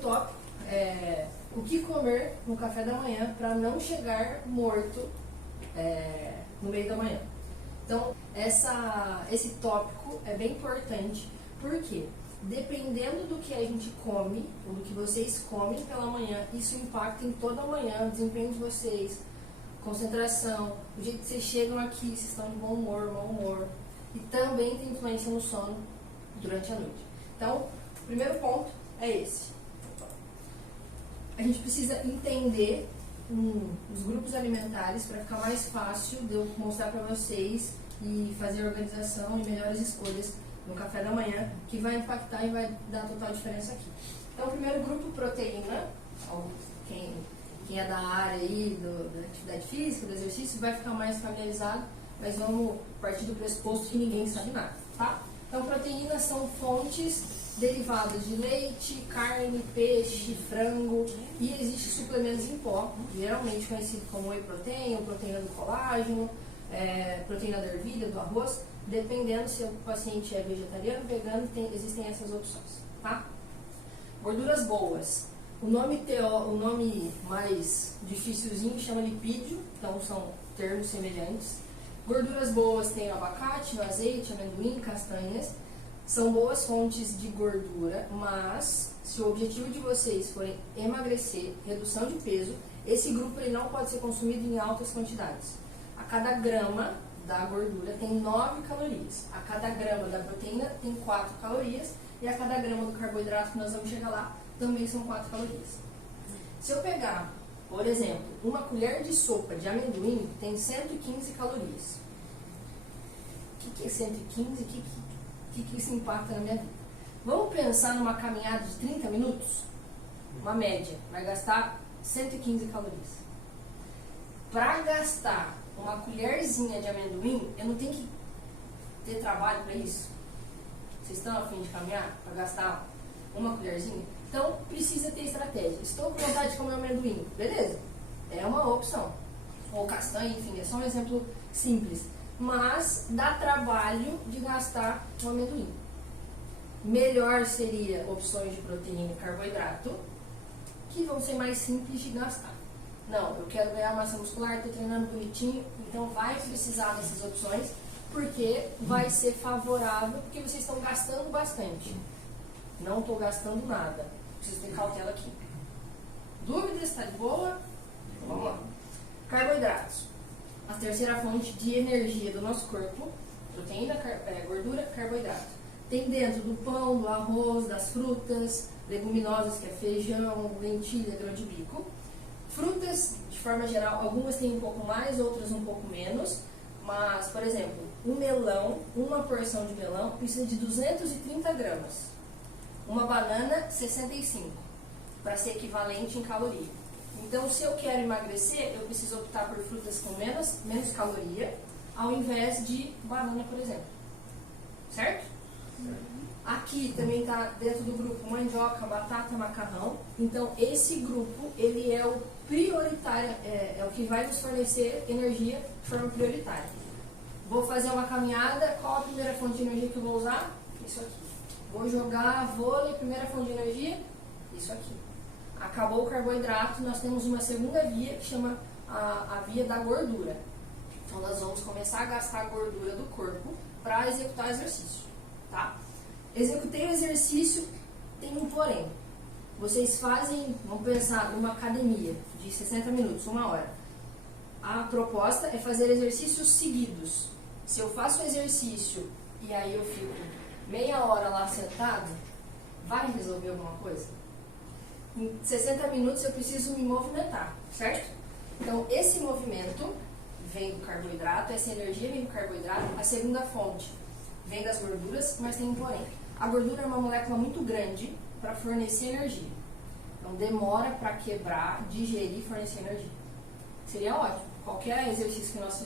tópico é o que comer no café da manhã para não chegar morto no meio da manhã. Então, esse tópico é bem importante, porque dependendo do que a gente come, ou do que vocês comem pela manhã, isso impacta em toda a manhã, o desempenho de vocês, concentração, o jeito que vocês chegam aqui, se estão de bom humor, mau humor, e também tem influência no sono durante a noite. Então, o primeiro ponto é esse. A gente precisa entender os grupos alimentares para ficar mais fácil de eu mostrar para vocês e fazer organização e melhores escolhas no café da manhã, que vai impactar e vai dar total diferença aqui. Então, o primeiro grupo, proteína. Quem é da área aí da atividade física, do exercício, vai ficar mais familiarizado, mas vamos partir do pressuposto que ninguém sabe nada, tá? Então, proteínas são fontes derivadas de leite, carne, peixe, frango, e existem suplementos em pó, geralmente conhecido como whey protein, ou proteína do colágeno, proteína da ervilha, do arroz, dependendo se o paciente é vegetariano, vegano, existem essas opções, tá? Gorduras boas. O nome mais dificilzinho chama lipídio, então são termos semelhantes. Gorduras boas tem o abacate, o azeite, amendoim, castanhas. São boas fontes de gordura, mas se o objetivo de vocês forem emagrecer, redução de peso, esse grupo ele não pode ser consumido em altas quantidades. A cada grama da gordura tem 9 calorias, a cada grama da proteína tem 4 calorias e a cada grama do carboidrato, que nós vamos chegar lá, também são 4 calorias. Se eu pegar, por exemplo, uma colher de sopa de amendoim, tem 115 calorias. O que é 115? O que isso impacta na minha vida? Vamos pensar numa caminhada de 30 minutos? Uma média, vai gastar 115 calorias. Para gastar uma colherzinha de amendoim, eu não tenho que ter trabalho para isso. Vocês estão a fim de caminhar para gastar uma colherzinha? Então, precisa ter estratégia. Estou com vontade de comer amendoim, beleza? É uma opção. Ou castanha, enfim, é só um exemplo simples. Mas dá trabalho de gastar o amendoim. Melhor seria opções de proteína e carboidrato, que vão ser mais simples de gastar. Não, eu quero ganhar massa muscular, estou treinando bonitinho, então vai precisar dessas opções, porque vai ser favorável, porque vocês estão gastando bastante. Não estou gastando nada. Preciso ter cautela aqui. Dúvidas? Está de boa? Vamos lá. Carboidratos. A terceira fonte de energia do nosso corpo. Proteína, gordura, carboidrato. Tem dentro do pão, do arroz, das frutas, leguminosas, que é feijão, lentilha, grão de bico. Frutas, de forma geral, algumas têm um pouco mais, outras um pouco menos. Mas, por exemplo, um melão, uma porção de melão, precisa de 230 gramas. Uma banana, 65, para ser equivalente em caloria. Então, se eu quero emagrecer, eu preciso optar por frutas com menos caloria, ao invés de banana, por exemplo. Certo? Aqui também está dentro do grupo mandioca, batata, macarrão. Então, esse grupo, ele é o prioritário, é o que vai nos fornecer energia de forma prioritária. Vou fazer uma caminhada, qual a primeira fonte de energia que eu vou usar? Isso aqui. Vou jogar vôlei, primeira fonte de energia, isso aqui. Acabou o carboidrato, nós temos uma segunda via que chama a via da gordura. Então nós vamos começar a gastar a gordura do corpo para executar o exercício, tá? Executei o exercício, tem um porém. Vocês fazem, vamos pensar, numa academia de 60 minutos, 1 hora. A proposta é fazer exercícios seguidos. Se eu faço o exercício e aí eu fico meia hora lá sentado, vai resolver alguma coisa? Em 60 minutos eu preciso me movimentar, certo? Então, esse movimento vem do carboidrato, essa energia vem do carboidrato, a segunda fonte vem das gorduras, mas tem um porém. A gordura é uma molécula muito grande para fornecer energia. Então, demora para quebrar, digerir e fornecer energia. Seria ótimo. Qualquer exercício que nós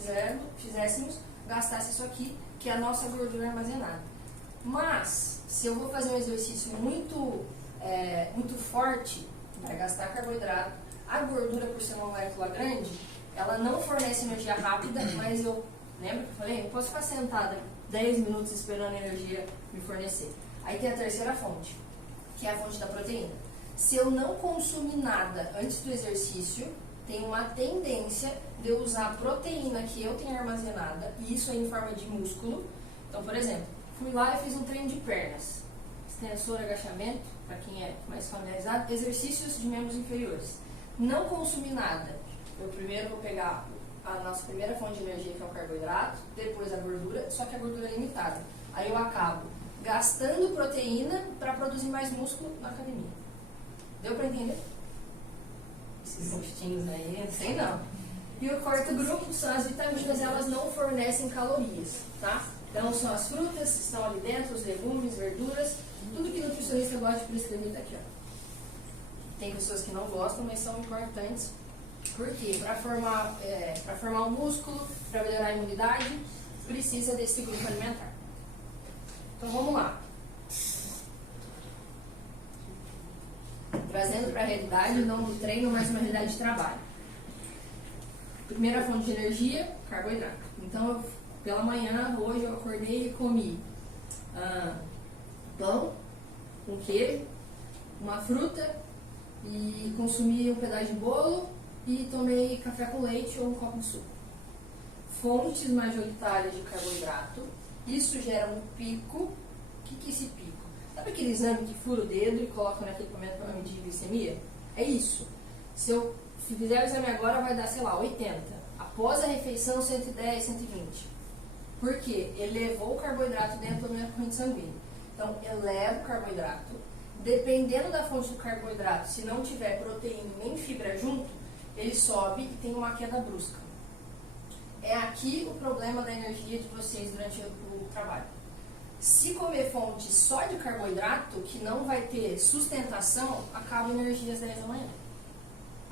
fizéssemos, gastasse isso aqui, que é a nossa gordura armazenada. Mas, se eu vou fazer um exercício muito forte, vai gastar carboidrato, a gordura, por ser uma molécula grande, ela não fornece energia rápida, mas lembra que eu falei? Eu posso ficar sentada 10 minutos esperando a energia me fornecer. Aí tem a terceira fonte, que é a fonte da proteína. Se eu não consumir nada antes do exercício, tem uma tendência de eu usar a proteína que eu tenho armazenada, e isso é em forma de músculo. Então, por exemplo, fui lá e fiz um treino de pernas, extensor, agachamento, para quem é mais familiarizado, exercícios de membros inferiores. Não consumi nada. Eu primeiro vou pegar a nossa primeira fonte de energia, que é o carboidrato, depois a gordura, só que a gordura é limitada. Aí eu acabo gastando proteína para produzir mais músculo na academia. Deu para entender? Esses gostinhos aí, não sei não. E o quarto grupo são as vitaminas, elas não fornecem calorias, tá? Então são as frutas que estão ali dentro, os legumes, verduras, tudo que o nutricionista gosta de prescrever está aqui, ó. Tem pessoas que não gostam, mas são importantes. Por quê? Para formar o músculo, para melhorar a imunidade, precisa desse grupo alimentar. Então vamos lá. Trazendo para a realidade, não no treino, mas uma realidade de trabalho. Primeira fonte de energia, carboidrato. Então, pela manhã, hoje eu acordei e comi pão com queijo, uma fruta e consumi um pedaço de bolo e tomei café com leite ou um copo de suco. Fontes majoritárias de carboidrato. Isso gera um pico. O que é esse pico? Sabe aquele exame que fura o dedo e coloca no equipamento para medir glicemia? É isso. Se eu fizer o exame agora, vai dar, sei lá, 80. Após a refeição, 110, 120. Por quê? Elevou o carboidrato dentro da minha corrente sanguínea. Então, eleva o carboidrato. Dependendo da fonte do carboidrato, se não tiver proteína nem fibra junto, ele sobe e tem uma queda brusca. É aqui o problema da energia de vocês durante o trabalho. Se comer fonte só de carboidrato, que não vai ter sustentação, acaba a energia às 10 da manhã.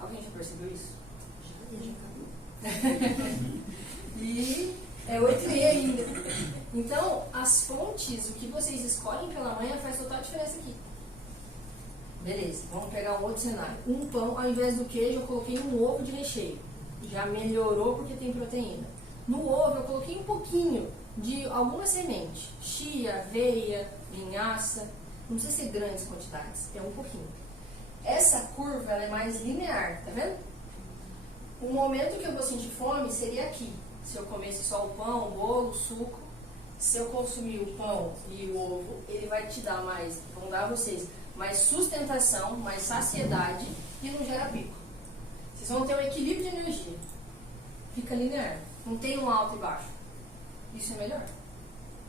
Alguém já percebeu isso? E é 8h30 ainda. Então, as fontes, o que vocês escolhem pela manhã faz total diferença aqui. Beleza, vamos pegar um outro cenário. Um pão, ao invés do queijo, eu coloquei um ovo de recheio. Já melhorou porque tem proteína. No ovo, eu coloquei um pouquinho de alguma semente. Chia, aveia, linhaça. Não precisa ser grandes quantidades, é um pouquinho. Essa curva ela é mais linear, tá vendo? O momento que eu vou sentir fome seria aqui. Se eu comesse só o pão, o bolo, o suco. Se eu consumir o pão e o ovo, ele vai te dar mais, vão dar a vocês mais sustentação, mais saciedade e não gera pico. Vocês vão ter um equilíbrio de energia. Fica linear. Não tem um alto e baixo. Isso é melhor.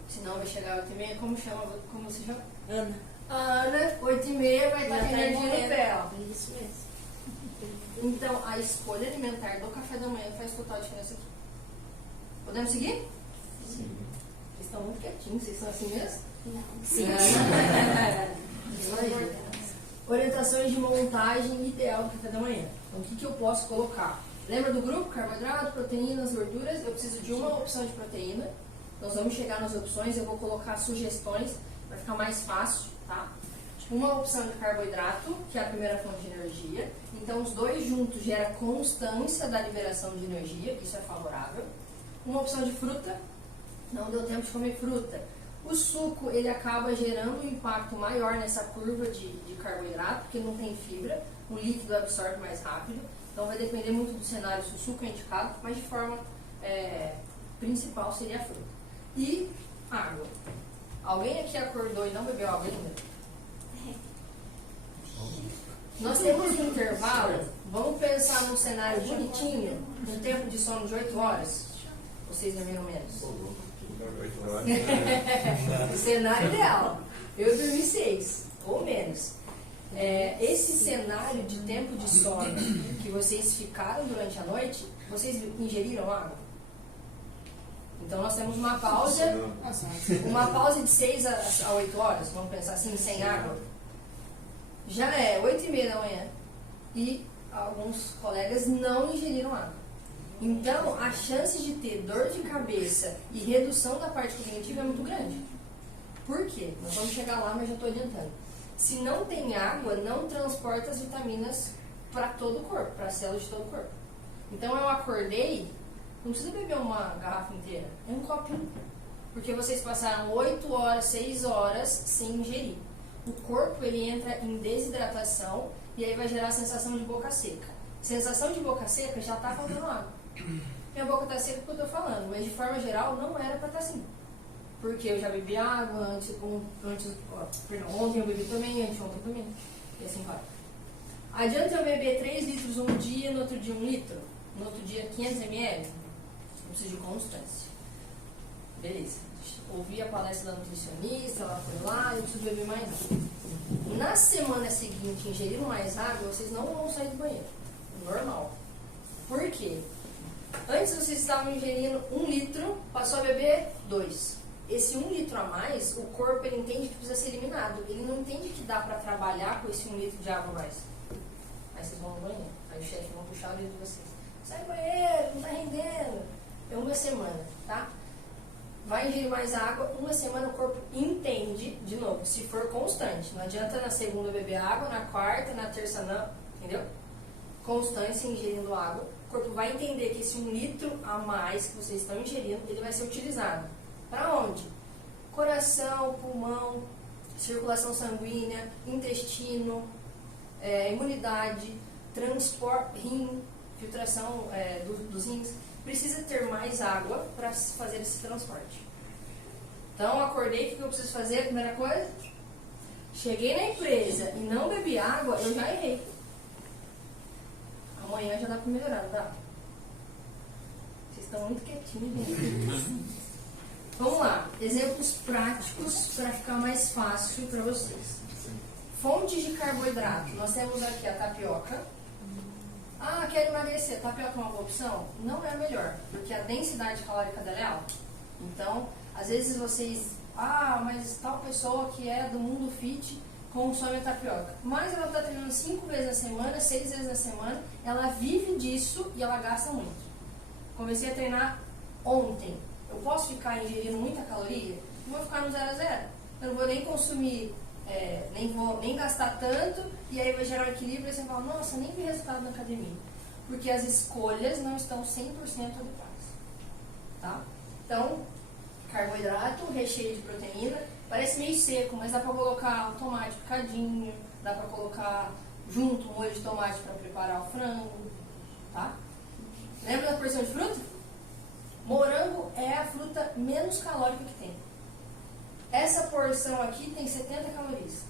Senão vai chegar às 8h30, como você chama? Ana. Ana, 8h30 vai estar com energia no pé, ó. Isso mesmo. Então, a escolha alimentar do café da manhã faz total diferença aqui. Podemos seguir? Sim. Vocês estão muito quietinhos, vocês são assim mesmo? Não. Sim. Isso aí. Orientações de montagem ideal do café da manhã. Então, o que eu posso colocar? Lembra do grupo? Carboidrato, proteínas, gorduras. Eu preciso de uma opção de proteína. Nós vamos chegar nas opções, eu vou colocar sugestões para ficar mais fácil, tá? Uma opção de carboidrato, que é a primeira fonte de energia. Então, os dois juntos geram constância da liberação de energia, isso é favorável. Uma opção de fruta, não deu tempo de comer fruta. O suco, ele acaba gerando um impacto maior nessa curva de carboidrato, porque não tem fibra, o líquido absorve mais rápido. Então, vai depender muito do cenário se o suco é indicado, mas de forma principal seria a fruta. E água. Alguém aqui acordou e não bebeu água ainda? Nós temos um intervalo, vamos pensar num cenário bonitinho, um tempo de sono de 8 horas. Vocês dormiram menos. O cenário ideal. Eu dormi 6 ou menos. Esse cenário de tempo de sono que vocês ficaram durante a noite, vocês ingeriram água? Então nós temos uma pausa de 6 a 8 horas, vamos pensar assim, sem água. Já é 8h30 da manhã e alguns colegas não ingeriram água. Então a chance de ter dor de cabeça e redução da parte cognitiva é muito grande. Por quê? Nós vamos chegar lá, mas já estou adiantando. Se não tem água, não transporta as vitaminas para todo o corpo, para as células de todo o corpo. Então eu acordei, não precisa beber uma garrafa inteira, é um copinho. Porque vocês passaram 8 horas, 6 horas sem ingerir. o corpo ele entra em desidratação e aí vai gerar a sensação de boca seca. Sensação de boca seca já está faltando água. Minha boca está seca porque eu estou falando, mas de forma geral não era para estar assim. Porque eu já bebi água ontem eu bebi também, anteontem também. E assim vai. Adianta eu beber 3 litros um dia, no outro dia 1 litro? No outro dia 500 ml? Eu preciso de constância. Beleza. Ouvi a palestra da nutricionista, ela foi lá, eu preciso beber mais água. Na semana seguinte, ingerindo mais água, vocês não vão sair do banheiro. Normal. Por quê? Antes vocês estavam ingerindo 1 litro, passou a beber 2. Esse 1 litro a mais, o corpo ele entende que precisa ser eliminado. Ele não entende que dá para trabalhar com esse 1 litro de água a mais. Aí vocês vão no banheiro. Aí o chefe vai puxar o dedo de vocês. Sai do banheiro, não tá rendendo. É 1 semana, tá? Vai ingerir mais água, 1 semana o corpo entende, de novo, se for constante. Não adianta na segunda beber água, na quarta, na terça não, entendeu? Constância ingerindo água. O corpo vai entender que esse 1 litro a mais que vocês estão ingerindo, ele vai ser utilizado. Para onde? Coração, pulmão, circulação sanguínea, intestino, imunidade, transporte, rim, filtração dos rins. Precisa ter mais água para fazer esse transporte. Então, acordei, o que eu preciso fazer? Primeira coisa, cheguei na empresa e não bebi água, eu já errei. Amanhã já dá para melhorar, não dá? Vocês estão muito quietinhos, né? Vamos lá, exemplos práticos para ficar mais fácil para vocês. Fontes de carboidrato. Nós temos aqui a tapioca. Ah, quero emagrecer. Tapioca é uma boa opção? Não é a melhor, porque a densidade calórica dela é alta. Então, às vezes vocês... Ah, mas tal pessoa que é do mundo fit consome a tapioca. Mas ela está treinando 5 vezes na semana, 6 vezes na semana. Ela vive disso e ela gasta muito. Comecei a treinar ontem. Eu posso ficar ingerindo muita caloria? Não vou ficar no 0 a 0. Eu não vou nem consumir, nem gastar tanto, e aí vai gerar um equilíbrio e você fala, nossa, nem vi resultado na academia. Porque as escolhas não estão 100% adequadas. Tá? Então, carboidrato, recheio de proteína, parece meio seco, mas dá pra colocar o tomate picadinho, dá pra colocar junto um molho de tomate para preparar o frango. Tá? Lembra da porção de fruta? Morango é a fruta menos calórica que tem. Essa porção aqui tem 70 calorias.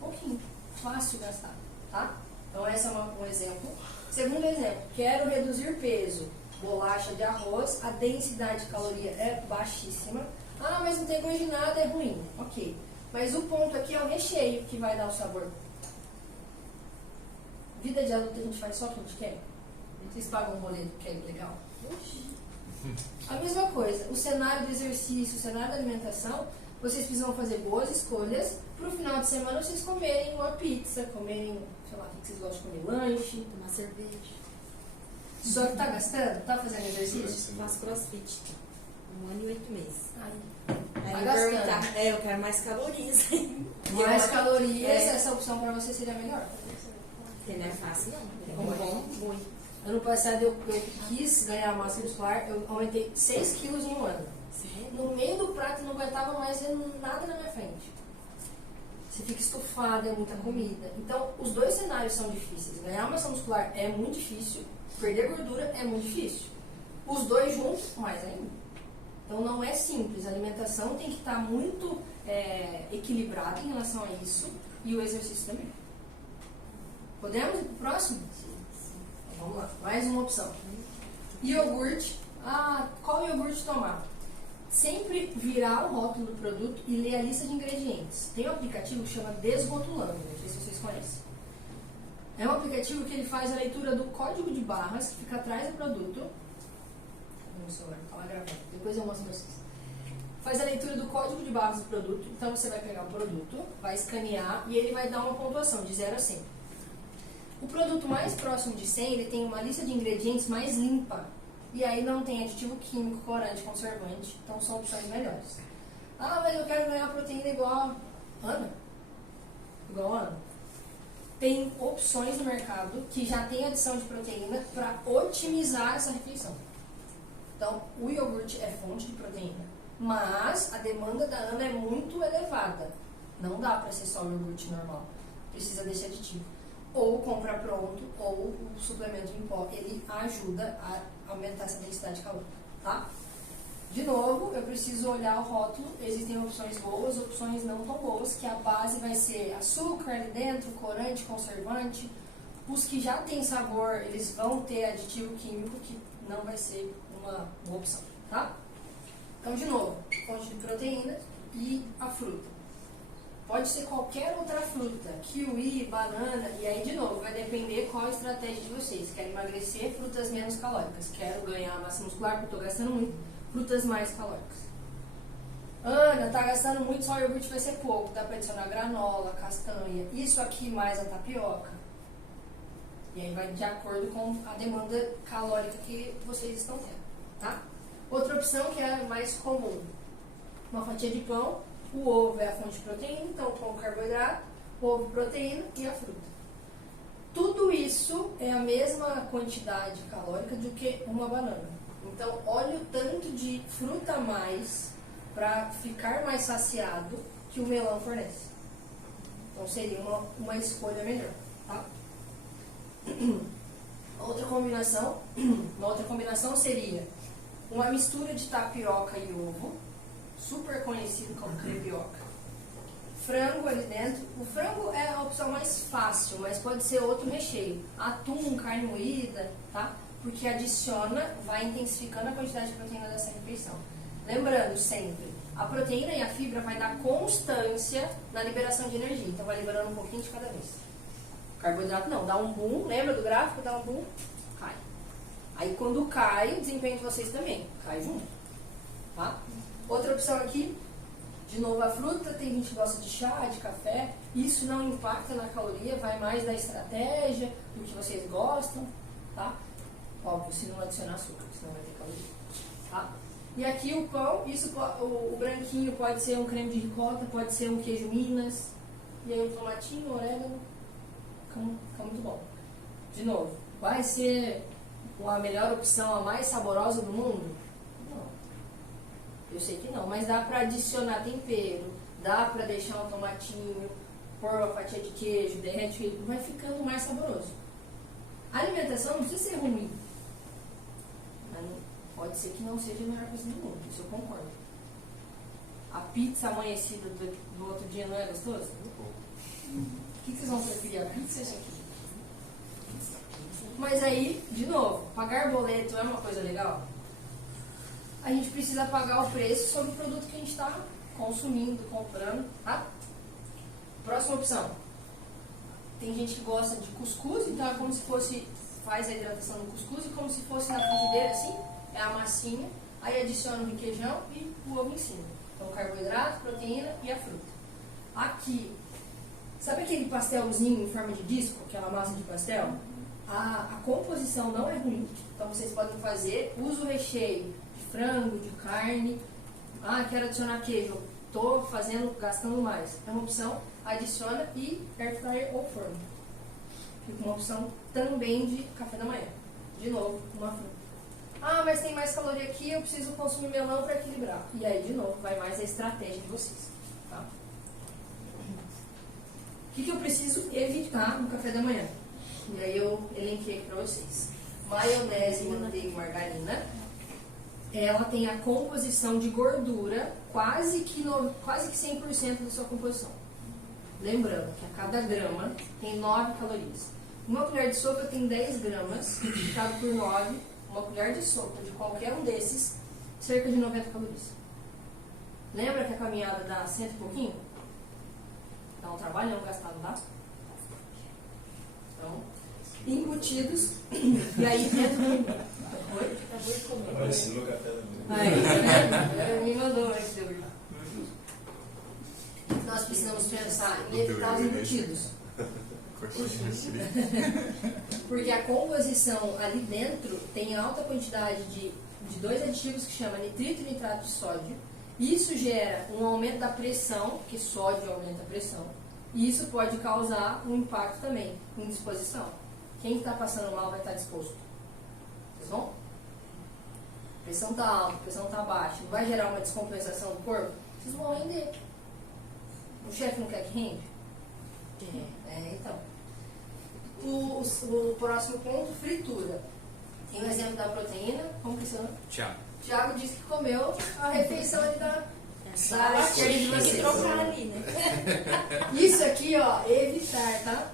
Pouquinho. Fácil gastar, tá? Então esse é um exemplo. Segundo exemplo, quero reduzir peso. Bolacha de arroz, a densidade de caloria é baixíssima. Ah, mas não tem gosto de nada, é ruim. Ok. Mas o ponto aqui é o recheio que vai dar o sabor. Vida de adulto a gente faz só o que a gente quer. Vocês pagam um boleto que é legal? A mesma coisa, o cenário do exercício, o cenário da alimentação, vocês precisam fazer boas escolhas para o final de semana vocês comerem uma pizza, comerem, sei lá, o que vocês gostam de comer, lanche, Tomar cerveja. só que tá gastando? Tá fazendo exercício? Faço crossfit. 1 ano e 8 meses. Tá Aí gastando. eu quero mais calorias. Mais calorias, essa opção para você seria melhor. Porque não é fácil, não. Como é? Bom. Ano passado eu quis ganhar massa muscular, eu aumentei 6 quilos em 1 ano. No meio do prato não aguentava mais ver nada na minha frente. Você fica estufado, é muita comida. Então, os dois cenários são difíceis. Ganhar massa muscular é muito difícil, perder gordura é muito difícil. Os dois juntos, mais ainda. Então, não é simples. A alimentação tem que estar muito equilibrada em relação a isso e o exercício também. Podemos ir para o próximo? Vamos lá, mais uma opção. Iogurte. Ah, qual iogurte tomar? Sempre virar o rótulo do produto e ler a lista de ingredientes. Tem um aplicativo que chama Desrotulando, não sei se vocês conhecem. É um aplicativo que ele faz a leitura do código de barras que fica atrás do produto. Meu celular está lá gravando, depois eu mostro para vocês. Faz a leitura do código de barras do produto, então você vai pegar o produto, vai escanear e ele vai dar uma pontuação de 0 a 100. O produto mais próximo de 100, ele tem uma lista de ingredientes mais limpa. E aí não tem aditivo químico, corante, conservante. Então são opções melhores. Ah, mas eu quero ganhar proteína igual a Ana. Igual a Ana. Tem opções no mercado que já tem adição de proteína para otimizar essa refeição. Então, o iogurte é fonte de proteína. Mas a demanda da Ana é muito elevada. Não dá para ser só o iogurte normal. Precisa desse aditivo. Ou comprar pronto, ou o suplemento em pó. Ele ajuda a aumentar essa densidade calórica, tá? De novo, eu preciso olhar o rótulo. Existem opções boas, opções não tão boas, que a base vai ser açúcar ali dentro, corante, conservante. Os que já têm sabor, eles vão ter aditivo químico, que não vai ser uma boa opção, tá? Então, de novo, fonte de proteína e a fruta. Pode ser qualquer outra fruta, kiwi, banana, e aí, de novo, vai depender qual a estratégia de vocês. Querem emagrecer, frutas menos calóricas. Quero ganhar massa muscular, porque estou gastando muito, frutas mais calóricas. Ana, tá gastando muito, só o iogurte vai ser pouco. Dá para adicionar granola, castanha, isso aqui mais a tapioca. E aí vai de acordo com a demanda calórica que vocês estão tendo, tá? Outra opção que é a mais comum, uma fatia de pão, o ovo é a fonte de proteína, então o pão carboidrato, ovo, proteína e a fruta. Tudo isso é a mesma quantidade calórica do que uma banana. Então, olha o tanto de fruta a mais para ficar mais saciado que o melão fornece. Então, seria uma escolha melhor, tá? Uma outra combinação seria uma mistura de tapioca e ovo, super conhecido como crepioca. Frango ali dentro. O frango é a opção mais fácil, mas pode ser outro recheio. Atum, carne moída, tá? Porque adiciona, vai intensificando a quantidade de proteína dessa refeição. Lembrando sempre, a proteína e a fibra vai dar constância na liberação de energia. Então vai liberando um pouquinho de cada vez. Carboidrato não, dá um boom, lembra do gráfico? Dá um boom, cai. Aí quando cai, o desempenho de vocês também cai junto, tá? Outra opção aqui, de novo a fruta, tem gente que gosta de chá, de café, isso não impacta na caloria, vai mais da estratégia, do que vocês gostam, tá? Óbvio, se não adicionar açúcar, senão vai ter caloria, tá? E aqui o pão, o branquinho pode ser um creme de ricota, pode ser um queijo Minas, e aí um tomatinho, orégano, fica muito bom. De novo, vai ser a melhor opção, a mais saborosa do mundo? Não. Eu sei que não, mas dá pra adicionar tempero, dá pra deixar um tomatinho, pôr uma fatia de queijo, derrete ele, vai ficando mais saboroso. A alimentação não precisa ser ruim, mas pode ser que não seja a melhor coisa do mundo, isso eu concordo. A pizza amanhecida do outro dia não é gostosa? O que vocês vão preferir, a pizza ou isso aqui? Mas aí, de novo, pagar boleto é uma coisa legal? A gente precisa pagar o preço sobre o produto que a gente está consumindo, comprando, tá? Próxima opção. Tem gente que gosta de cuscuz, então é como se fosse, faz a hidratação do cuscuz e como se fosse na frigideira, assim, é a massinha, aí adiciona o requeijão e o ovo em cima. Então, carboidrato, proteína e a fruta. Aqui, sabe aquele pastelzinho em forma de disco, aquela massa de pastel? A composição não é ruim, então vocês podem fazer, usa o recheio de frango, de carne. Ah, quero adicionar queijo, estou gastando mais. É uma opção, adiciona e air fryer ou forno. Fica uma opção também de café da manhã. De novo, uma fruta. Ah, mas tem mais caloria aqui, eu preciso consumir melão para equilibrar. E aí, de novo, vai mais a estratégia de vocês. Tá? O que eu preciso evitar no café da manhã? E aí eu elenquei aqui para vocês. Maionese, manteiga e margarina. Ela tem a composição de gordura quase que 100% da sua composição. Lembrando que a cada grama tem 9 calorias. Uma colher de sopa tem 10 gramas, multiplicado por 9. Uma colher de sopa de qualquer um desses, cerca de 90 calorias. Lembra que a caminhada dá 100 e pouquinho? Dá um trabalhão gastado, não dá? Então, embutidos, e aí dentro do... Oi? Acabou de comer. Apareceu no café da manhã. Aí, tá vendo? Me mandou antes de eu ir. Nós precisamos pensar em evitar os embutidos. Porque a composição ali dentro tem alta quantidade de dois aditivos que chama nitrito e nitrato de sódio. Isso gera um aumento da pressão, porque sódio aumenta a pressão. E isso pode causar um impacto também, indisposição. Quem está passando mal vai estar disposto. Vocês vão? A pressão está alta, a pressão está baixa. Não vai gerar uma descompensação do corpo? Vocês vão render. O chefe não quer que rende? Então. O próximo ponto, fritura. Tem um exemplo da proteína. Como que é o seu nome? Tiago. Tiago disse que comeu a refeição ali da área esquerda de Tem que vocês. trocar ali, né? Isso aqui, ó, evitar, tá?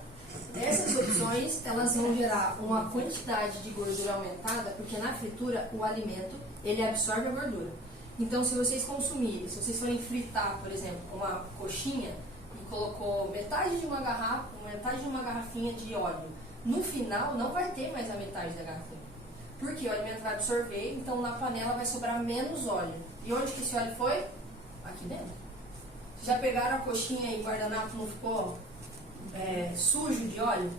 Essas opções, elas vão gerar uma quantidade de gordura aumentada, porque na fritura, o alimento, ele absorve a gordura. Então, se vocês consumirem, se vocês forem fritar, por exemplo, uma coxinha, e colocou metade de uma garrafinha de óleo, no final, não vai ter mais a metade da garrafinha. Porque o alimento vai absorver, então na panela vai sobrar menos óleo. E onde que esse óleo foi? Aqui dentro. Já pegaram a coxinha e o guardanapo não ficou sujo de óleo?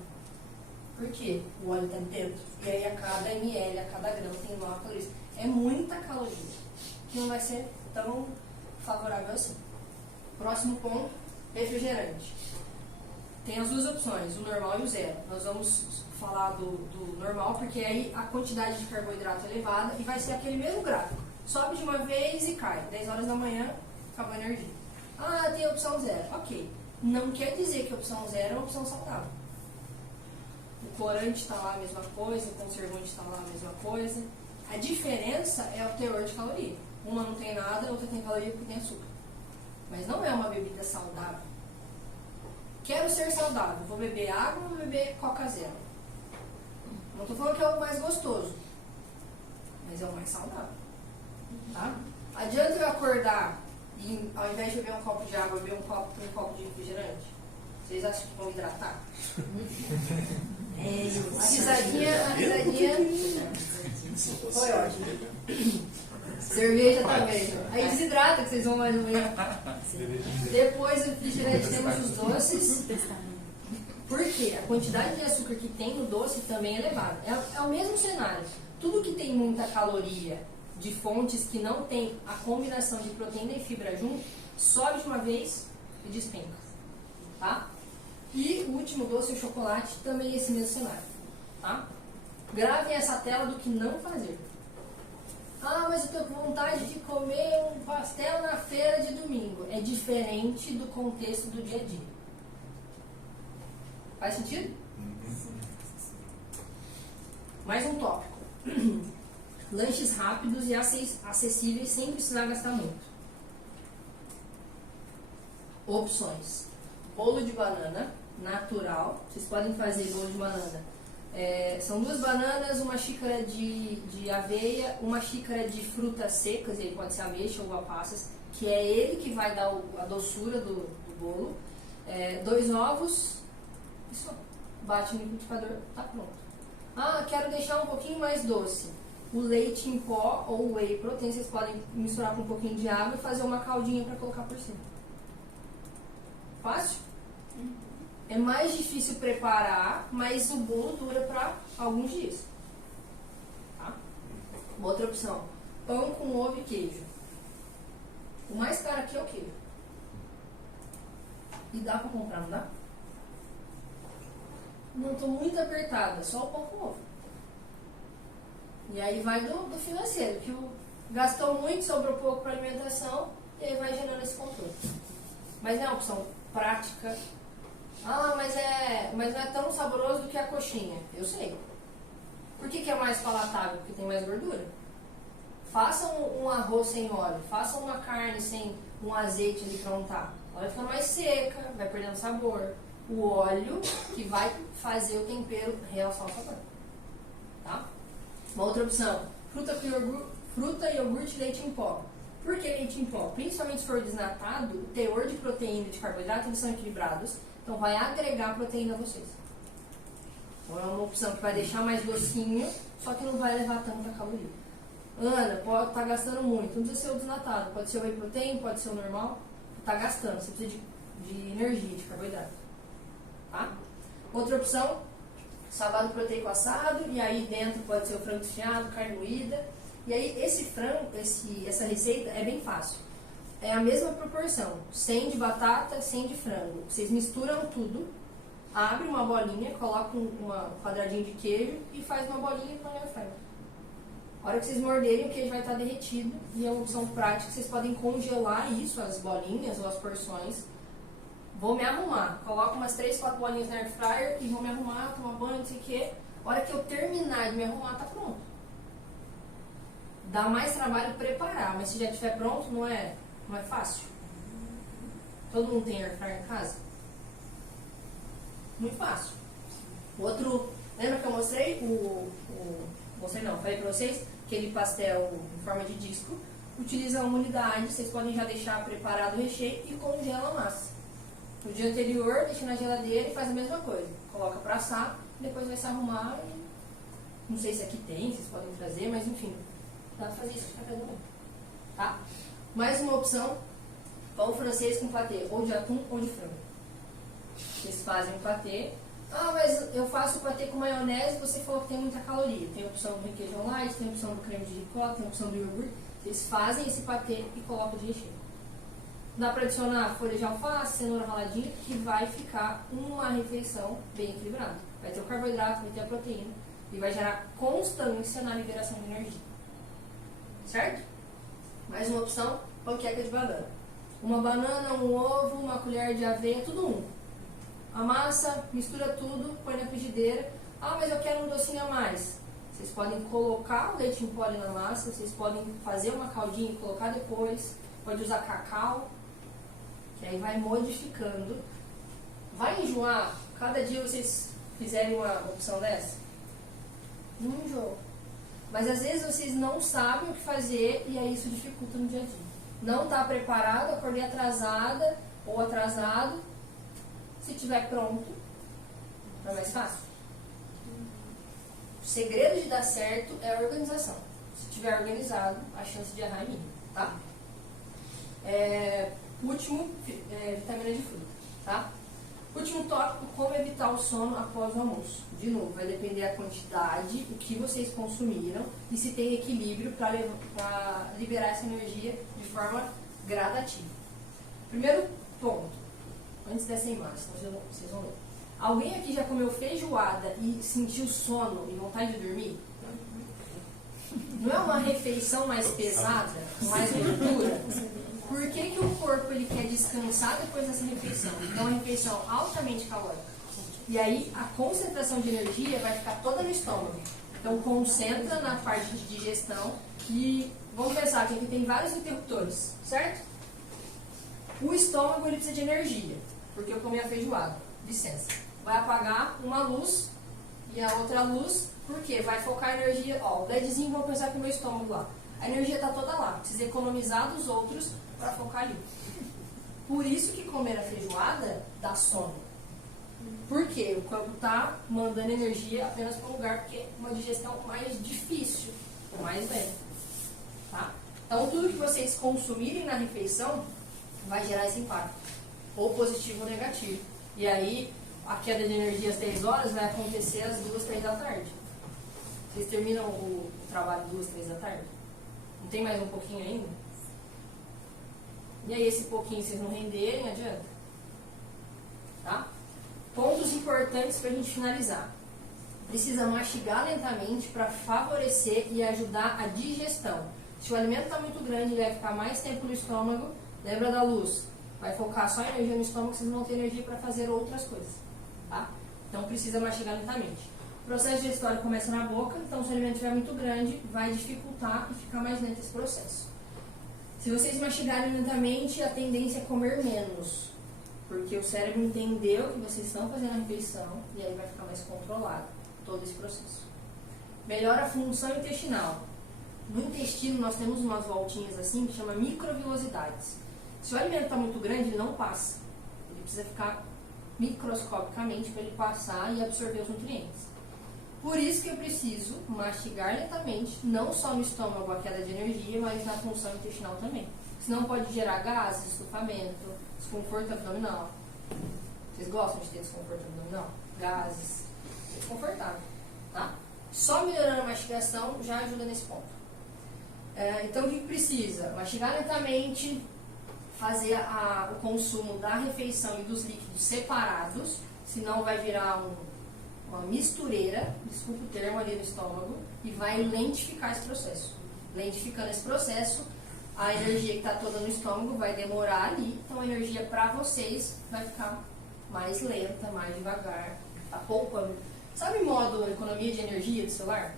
Por quê? O óleo está dentro. E aí a cada ml, a cada grama tem 9 calorias. É muita caloria. Que não vai ser tão favorável assim. Próximo ponto, refrigerante. Tem as duas opções, o normal e o zero. Nós vamos falar do normal, porque aí a quantidade de carboidrato é elevada e vai ser aquele mesmo gráfico. Sobe de uma vez e cai. 10 horas da manhã, acabou a energia. Ah, tem a opção zero. Ok. Não quer dizer que a opção zero é uma opção saudável. O corante está lá a mesma coisa, o conservante está lá a mesma coisa. A diferença é o teor de caloria. Uma não tem nada, a outra tem caloria porque tem açúcar. Mas não é uma bebida saudável. Quero ser saudável, vou beber água ou vou beber Coca Zero? Não estou falando que é o mais gostoso, mas é o mais saudável. Tá? Adianta eu acordar e ao invés de beber um copo de água, beber um copo de refrigerante? Vocês acham que vão hidratar? A risadinha foi ótimo. Cerveja também. Aí desidrata, que vocês vão mais ou menos. Depois do refrigerante temos os doces. Por quê? A quantidade de açúcar que tem no doce também é elevada. É o mesmo cenário. Tudo que tem muita caloria de fontes que não tem a combinação de proteína e fibra junto, sobe de uma vez e despenca. Tá? E o último doce, o chocolate, também é esse mesmo cenário. Tá? Gravem essa tela do que não fazer. Ah, mas eu tô com vontade de comer um pastel na feira de domingo. É diferente do contexto do dia a dia. Faz sentido? Mais um tópico. Lanches rápidos e acessíveis sem precisar gastar muito. Opções. Bolo de banana natural. Vocês podem fazer bolo de banana. São 2 bananas, uma xícara de aveia, uma xícara de frutas secas, ele pode ser ameixa ou uva passas, que é ele que vai dar a doçura do bolo. 2 ovos, isso, bate no liquidificador, tá pronto. Ah, quero deixar um pouquinho mais doce. O leite em pó ou whey protein, vocês podem misturar com um pouquinho de água e fazer uma caldinha para colocar por cima. Fácil? É mais difícil preparar, mas o bolo dura para alguns dias. Tá? Outra opção, pão com ovo e queijo. O mais caro aqui é o queijo. E dá para comprar, não dá? Não estou muito apertada, só o pão com ovo. E aí vai do financeiro, que gastou muito, sobrou pouco para alimentação, e aí vai gerando esse controle. Mas não é uma opção prática. Ah, mas não é tão saboroso do que a coxinha. Eu sei. Por que é mais palatável? Porque tem mais gordura. Façam um arroz sem óleo, façam uma carne sem um azeite ali para untar. Ela vai ficando mais seca, vai perdendo sabor. O óleo que vai fazer o tempero realçar o sabor. Tá? Uma outra opção, fruta, iogurte e leite em pó. Por que leite em pó? Principalmente se for desnatado, o teor de proteína e de carboidrato eles são equilibrados, então vai agregar proteína a vocês. Então é uma opção que vai deixar mais docinho, só que não vai levar tanta caloria. Ana, pode estar gastando muito, não precisa ser o desnatado, pode ser o whey protein, pode ser o normal, está gastando, você precisa de energia, de carboidrato. Tá? Outra opção, salada proteico assado, e aí dentro pode ser o frango desfiado, carne moída. E aí essa receita é bem fácil. É a mesma proporção, 100 de batata, 100 de frango. Vocês misturam tudo, abre uma bolinha, coloca um quadradinho de queijo e faz uma bolinha para air fryer. A hora que vocês morderem, o queijo vai estar derretido e é uma opção prática. Vocês podem congelar isso, as bolinhas ou as porções, vou me arrumar, coloco umas 3, 4 bolinhas na air fryer e vou me arrumar, tomar banho, não sei o que. A hora que eu terminar de me arrumar, tá pronto. Dá mais trabalho preparar, mas se já estiver pronto, não é fácil? Todo mundo tem air fryer em casa? Muito fácil. Outro, lembra que eu mostrei? Mostrei não, falei pra vocês, aquele pastel em forma de disco, utiliza uma unidade, vocês podem já deixar preparado o recheio e congela a massa. No dia anterior, deixa na geladeira e faz a mesma coisa. Coloca pra assar, depois vai se arrumar e... Não sei se aqui tem, vocês podem trazer, mas enfim, dá pra fazer isso de café da manhã. Tá? Mais uma opção, pão francês com patê, ou de atum ou de frango. Vocês fazem o patê. Ah, mas eu faço patê com maionese, você falou que tem muita caloria. Tem a opção do requeijão light, tem a opção do creme de ricota, tem a opção do iogurte. Vocês fazem esse patê e colocam de recheio. Dá para adicionar folha de alface, cenoura raladinha, que vai ficar uma refeição bem equilibrada. Vai ter o carboidrato, vai ter a proteína e vai gerar constância na liberação de energia. Certo? Mais uma opção, panqueca de banana. Uma banana, um ovo, uma colher de aveia, tudo um. Amassa, mistura tudo, põe na frigideira. Ah, mas eu quero um docinho a mais. Vocês podem colocar o leite em pó ali na massa, vocês podem fazer uma caldinha e colocar depois. Pode usar cacau, que aí vai modificando. Vai enjoar? Cada dia vocês fizerem uma opção dessa? Não enjoa. Mas às vezes vocês não sabem o que fazer e aí isso dificulta no dia a dia. Não está preparado, acordei atrasada ou atrasado. Se tiver pronto, é mais fácil. O segredo de dar certo é a organização. Se tiver organizado, a chance de errar é mínima, tá? Último, vitamina de fruta, tá? Último tópico, como evitar o sono após o almoço. De novo, vai depender da quantidade, o que vocês consumiram e se tem equilíbrio para liberar essa energia de forma gradativa. Primeiro ponto, antes dessa imagem, senão vocês vão ver. Alguém aqui já comeu feijoada e sentiu sono e vontade de dormir? Não é uma refeição mais pesada, com mais gordura? Por que o corpo ele quer descansar depois dessa refeição? É uma refeição altamente calórica. E aí a concentração de energia vai ficar toda no estômago. Então concentra na parte de digestão e vamos pensar que aqui tem vários interruptores, certo? O estômago ele precisa de energia, porque eu comi a feijoada. Licença. Vai apagar uma luz e a outra luz, por quê? Vai focar a energia, ó, o LEDzinho vão pensar que o meu estômago lá. A energia está toda lá, precisa economizar dos outros para focar ali. Por isso que comer a feijoada dá sono. Por quê? O corpo está mandando energia apenas para um lugar, porque é uma digestão mais difícil, mais lenta. Tá? Então tudo que vocês consumirem na refeição vai gerar esse impacto, ou positivo ou negativo. E aí a queda de energia às 3 horas vai acontecer às 2, 3 da tarde. Vocês terminam o trabalho às 2, 3 da tarde? Não tem mais um pouquinho ainda? E aí esse pouquinho vocês não renderem, adianta? Tá? Pontos importantes para a gente finalizar. Precisa mastigar lentamente para favorecer e ajudar a digestão. Se o alimento está muito grande, ele vai ficar mais tempo no estômago. Lembra da luz? Vai focar só a energia no estômago, vocês não vão ter energia para fazer outras coisas. Tá? Então precisa mastigar lentamente. O processo digestório começa na boca, então se o alimento estiver muito grande, vai dificultar e ficar mais lento esse processo. Se vocês mastigarem lentamente, a tendência é comer menos, porque o cérebro entendeu que vocês estão fazendo a refeição e aí vai ficar mais controlado todo esse processo. Melhora a função intestinal. No intestino nós temos umas voltinhas assim que chama microvilosidades. Se o alimento está muito grande, ele não passa. Ele precisa ficar microscopicamente para ele passar e absorver os nutrientes. Por isso que eu preciso mastigar lentamente, não só no estômago a queda de energia, mas na função intestinal também. Senão pode gerar gases, estufamento, desconforto abdominal. Vocês gostam de ter desconforto abdominal? Gases. É desconfortável, tá? Só melhorando a mastigação já ajuda nesse ponto. Então o que precisa? Mastigar lentamente, fazer o consumo da refeição e dos líquidos separados, senão vai virar uma mistureira, desculpa o termo, ali no estômago, e vai lentificar esse processo. Lentificando esse processo, a energia que está toda no estômago vai demorar ali, então a energia para vocês vai ficar mais lenta, mais devagar, tá poupando. Sabe modo economia de energia do celular?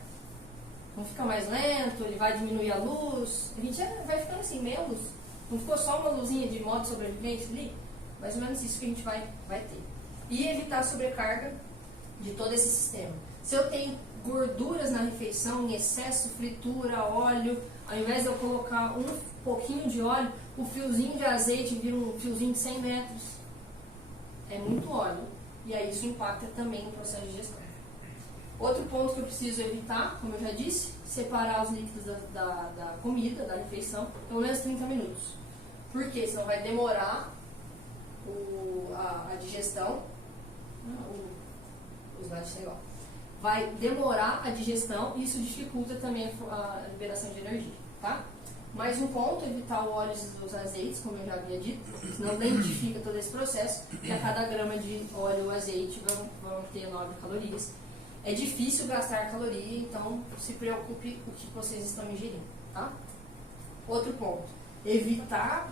Não fica mais lento, ele vai diminuir a luz, a gente vai ficando assim, meia luz. Não ficou só uma luzinha de modo sobrevivente ali? Mais ou menos isso que a gente vai ter. E evitar a sobrecarga de todo esse sistema. Se eu tenho gorduras na refeição, em excesso, fritura, óleo, ao invés de eu colocar um pouquinho de óleo, o fiozinho de azeite vira um fiozinho de 100 metros. É muito óleo. E aí isso impacta também no processo de digestão. Outro ponto que eu preciso evitar, como eu já disse, separar os líquidos da comida, da refeição, pelo menos 30 minutos. Por quê? Senão vai demorar a digestão. Os lados igual. Vai demorar a digestão e isso dificulta também a liberação de energia, tá? Mais um ponto, evitar o óleo e os azeites, como eu já havia dito, senão lentifica todo esse processo, e a cada grama de óleo ou azeite vão ter 9 calorias. É difícil gastar caloria, então se preocupe com o que vocês estão ingerindo, tá? Outro ponto, evitar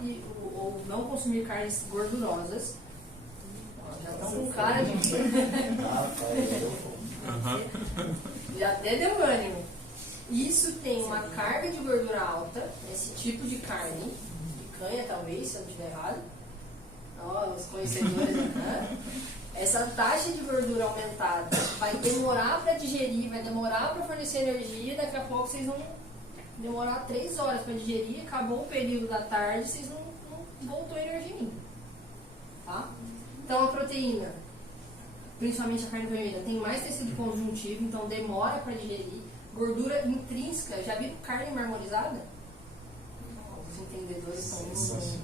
ou não consumir carnes gordurosas. Já estão com cara de... Já até deu ânimo. Isso tem uma carga de gordura alta, esse tipo de carne, picanha talvez, se eu não estiver errado. Ó, os conhecedores, né? Essa taxa de gordura aumentada vai demorar para digerir, vai demorar para fornecer energia, daqui a pouco vocês vão demorar 3 horas para digerir, acabou o período da tarde, vocês não voltou energia ainda. Tá? Então a proteína, principalmente a carne vermelha, tem mais tecido conjuntivo, então demora para digerir. Gordura intrínseca, já viram carne marmorizada? Os entendedores estão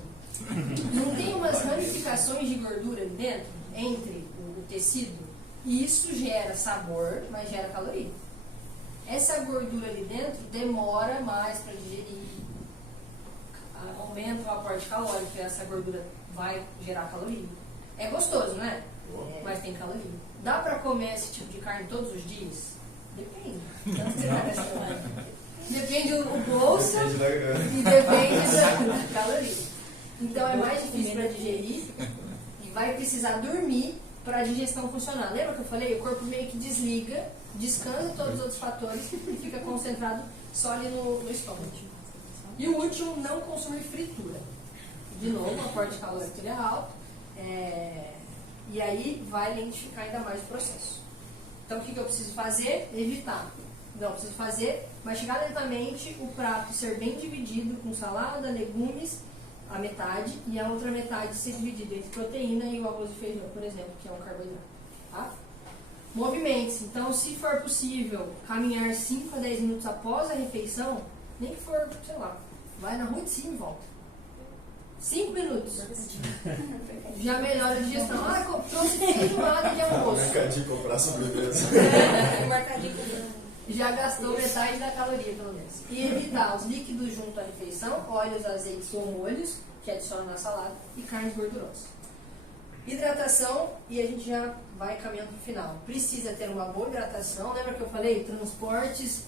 não tem umas ramificações de gordura ali dentro, entre o tecido, e isso gera sabor, mas gera caloria. Essa gordura ali dentro demora mais para digerir, aumenta o aporte calórico, e essa gordura vai gerar caloria. É gostoso, né? Mas tem caloria. Dá para comer esse tipo de carne todos os dias? Depende. Depende do bolso e depende da caloria. Então é mais difícil para digerir e vai precisar dormir para a digestão funcionar. Lembra que eu falei? O corpo meio que desliga, descansa todos os outros fatores e fica concentrado só ali no estômago. E o último, não consumir fritura. De novo, o aporte calórico é alto. E aí vai lentificar ainda mais o processo. Então o que eu preciso fazer? Evitar. Não preciso fazer, mas chegar lentamente, o prato ser bem dividido com salada, legumes, a metade, e a outra metade ser dividida entre proteína e o arroz e feijão, por exemplo, que é um carboidrato. Tá? Movimentos. Então, se for possível, caminhar 5 a 10 minutos após a refeição, nem que for, sei lá, vai na rua de cima e volta. 5 minutos. Já melhora a digestão. Trouxe feijoada de almoço. Mercadinho comprar sobremesa. Já gastou metade da caloria, pelo menos. E evitar os líquidos junto à refeição, óleos, azeites ou molhos, que adicionam na salada, e carnes gordurosas. Hidratação, e a gente já vai caminhando para o final. Precisa ter uma boa hidratação. Lembra que eu falei? Transportes,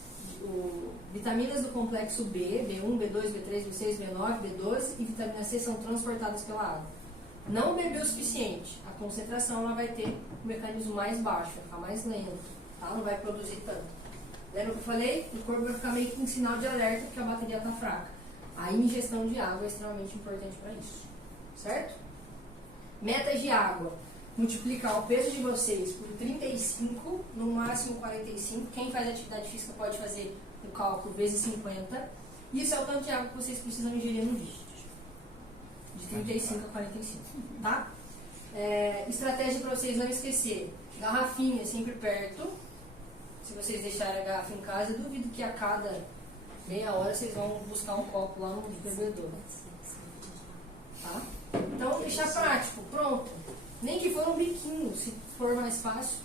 vitaminas do complexo B, B1, B2, B3, B6, B9, B12 e vitamina C são transportadas pela água. Não beber o suficiente. A concentração ela vai ter um mecanismo mais baixo, vai ficar mais lento, tá? Não vai produzir tanto. Lembra que eu falei? O corpo vai ficar meio que em sinal de alerta porque a bateria está fraca. A ingestão de água é extremamente importante para isso. Certo? Metas de água. Multiplicar o peso de vocês por 35, no máximo 45. Quem faz atividade física pode fazer o cálculo vezes 50. Isso é o tanto de água que vocês precisam ingerir no dia. De 35 a 45. Tá? Estratégia para vocês não esquecer. Garrafinha sempre perto. Se vocês deixarem a garrafa em casa, eu duvido que a cada meia hora vocês vão buscar um copo lá no bebedouro. Tá? Então, deixar prático, pronto. Nem que for um biquinho, se for mais fácil,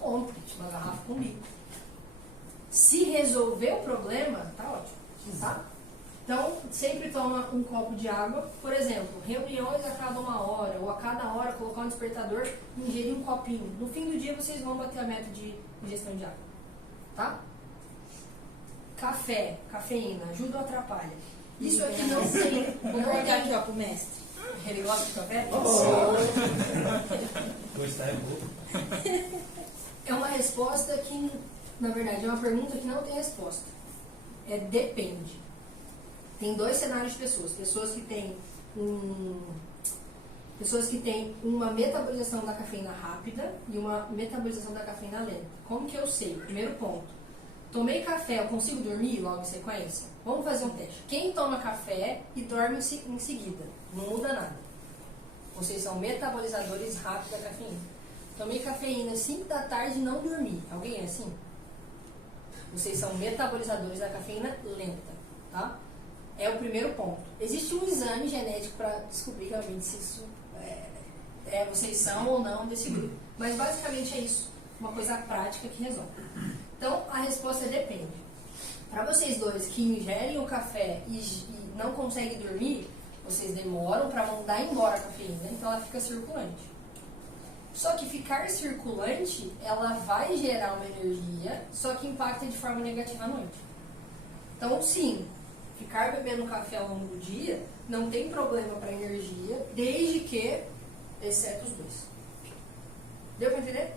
compre uma garrafa com bico. Se resolver o problema, tá ótimo. Tá? Então, sempre toma um copo de água. Por exemplo, reuniões a cada 1 hora, ou a cada hora colocar um despertador e ingerir um copinho. No fim do dia vocês vão bater a meta de ingestão de água. Tá? Café, cafeína, ajuda ou atrapalha? Isso aqui não tem. Vou colocar aqui, ó, pro mestre. Ele gosta de café? Gostar é bom. É uma resposta que, na verdade, é uma pergunta que não tem resposta. É depende. Tem dois cenários de pessoas. Pessoas que têm uma metabolização da cafeína rápida e uma metabolização da cafeína lenta. Como que eu sei? Primeiro ponto. Tomei café, eu consigo dormir logo em sequência? Vamos fazer um teste. Quem toma café e dorme em seguida? Não muda nada. Vocês são metabolizadores rápidos da cafeína. Tomei cafeína às 5 da tarde e não dormi. Alguém é assim? Vocês são metabolizadores da cafeína lenta, tá? É o primeiro ponto. Existe um exame genético para descobrir realmente se isso vocês são ou não desse grupo. Mas basicamente é isso. Uma coisa prática que resolve. Então, a resposta é depende. Para vocês dois que ingerem o café e não conseguem dormir, vocês demoram para mandar embora a cafeína, então ela fica circulante. Só que ficar circulante, ela vai gerar uma energia, só que impacta de forma negativa à noite. Então, sim, ficar bebendo café ao longo do dia não tem problema para energia, desde que, exceto os dois. Deu para entender?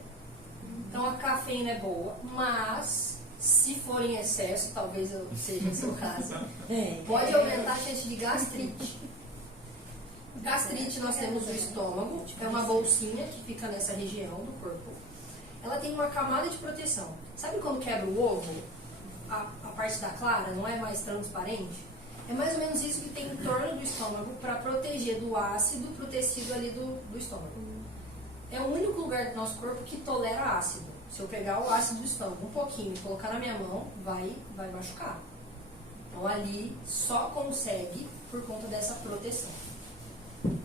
Então, a cafeína é boa, mas se for em excesso, talvez seja o seu caso, pode aumentar a chance de gastrite. Gastrite, nós temos o estômago, é uma bolsinha que fica nessa região do corpo. Ela tem uma camada de proteção. Sabe quando quebra o ovo? A parte da clara não é mais transparente? É mais ou menos isso que tem em torno do estômago para proteger do ácido para o tecido ali do estômago. É o único lugar do nosso corpo que tolera ácido. Se eu pegar o ácido do estômago um pouquinho e colocar na minha mão, vai machucar. Então ali só consegue por conta dessa proteção.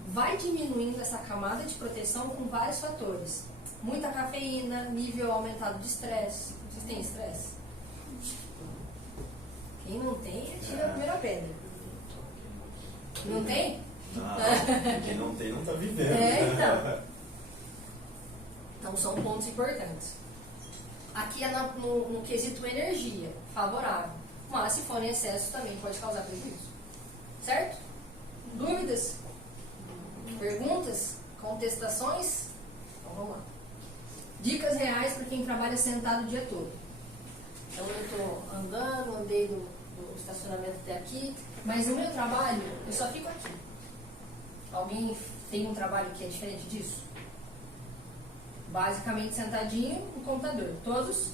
Vai diminuindo essa camada de proteção com vários fatores. Muita cafeína, nível aumentado de estresse. Vocês têm estresse? Quem não tem, atira a primeira pedra. Não tem? Não, quem não tem, não tá vivendo. Então. Então são pontos importantes. Aqui é no quesito energia, favorável. Mas se for em excesso também pode causar prejuízo. Certo? Dúvidas? Perguntas? Contestações? Então vamos lá. Dicas reais para quem trabalha sentado o dia todo. Então eu estou andando, andei do estacionamento até aqui, mas no meu trabalho eu só fico aqui. Alguém tem um trabalho que é diferente disso? Basicamente sentadinho no computador. Todos?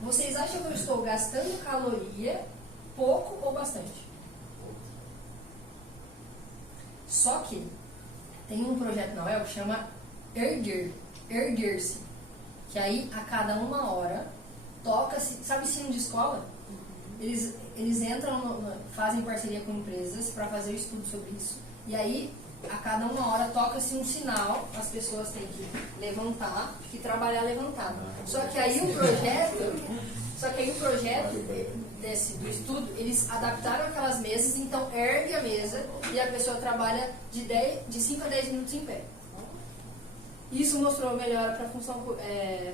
Vocês acham que eu estou gastando caloria pouco ou bastante? Só que tem um projeto na UEL que chama Erguer-se. Que aí a cada 1 hora toca-se, sabe sino de escola? Eles entram, fazem parceria com empresas para fazer o estudo sobre isso. E aí a cada 1 hora toca-se um sinal, as pessoas têm que levantar e trabalhar levantado. Só que aí o projeto do estudo, eles adaptaram aquelas mesas, então ergue a mesa e a pessoa trabalha de 5 a 10 minutos em pé. Isso mostrou melhora para a função